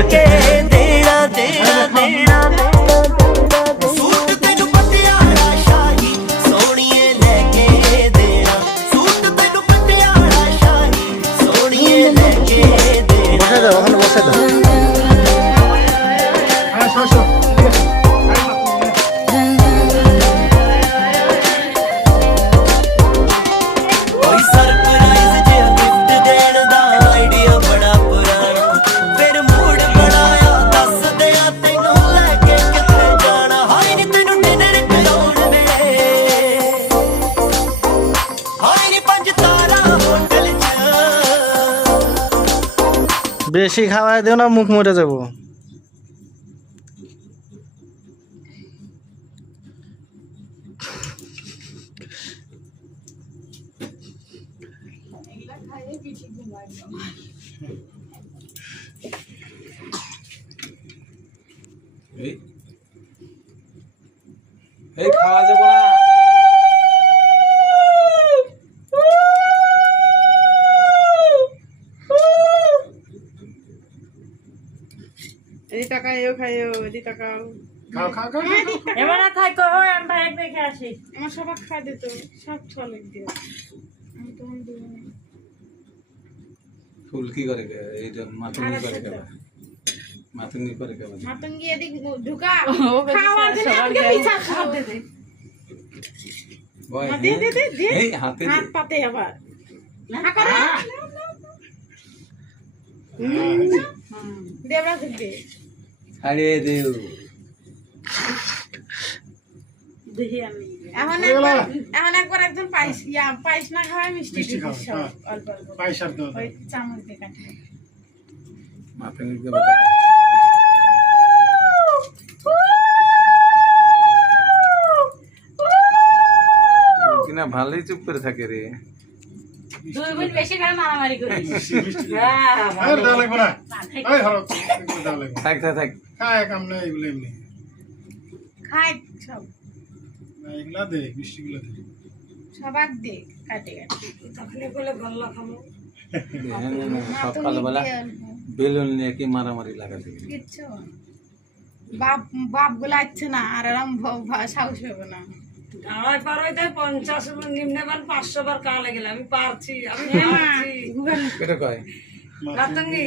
लेके देना देना देना सूट तेनू पटियाला शाही सोहणीए लेके देना सूट तेनू पटियाला शाही सोहणीए लेके देना বসাই দাও ওখানে বসাই দাও कोई सरप्राइज जे गिफ्ट देण दा आइडिया बड़ा पुराना फिर मूड बनाया दस दिया तेनू लेके किथे जाना हाय नी तेनू डिनर कराउण वे हाय नी पंज तारा होटल च বেশি খাওয়াই দিও না মুখ মরে যাবো এই খাওয়া যাবো না এদি টাকাও খাইও এদি টাকাও খাও খাও খাও এবার না থাকো আমি ভাই দেখে আসি আমার সবাই খাই দিত সব চলে দিও আমি তখন দিব না ফুল কি করে এইটা মাথুনি করে কেবা মাথুনি করে কেবা মাতঙ্গি এদিক ঢুকা খাওয়ার জন্য আমাকে পিছা খাও দে দে বয় দে দে দে দে এই হাতে হাত পাতে আবার না করে দেবরা দে ছাড়ে দেও দেখি আমি এখন একবার একজন পায়েস না খাওয়ায় মিষ্টি মিষ্টি খাও, দিস হ্যাঁ। অল্প অল্প পয়সার দাও ওই চামচ দিয়ে কাটে মাথুনি কে বতা কিনা ভালোই চুপ করে থাকে রে দুই বোন বেশি করে মারামারি করিস মিষ্টি মিষ্টি হ্যাঁ আর দাও লাগবে না এই হরো একটু দাও লাগবে থাক থাক থাক খায় কাম না এগুলো এমনি খাই সব না, এগুলা দে মিষ্টিগুলো দে সবাক দে কাটে কাটে তখনই বলে গল্লা খাবো সকালবেলা বেলুন নিয়ে কি মারামারি লাগাতে কিচ্ছু বাপ বাপ গুলো আসছে না আর এরম সাহস হবে না দাঁড়ায় পার হইতে 50 বার নিম্নে বার 500 বার কালে গেলে আমি পারছি আমি পারছি এটা কয় রাতঙ্গি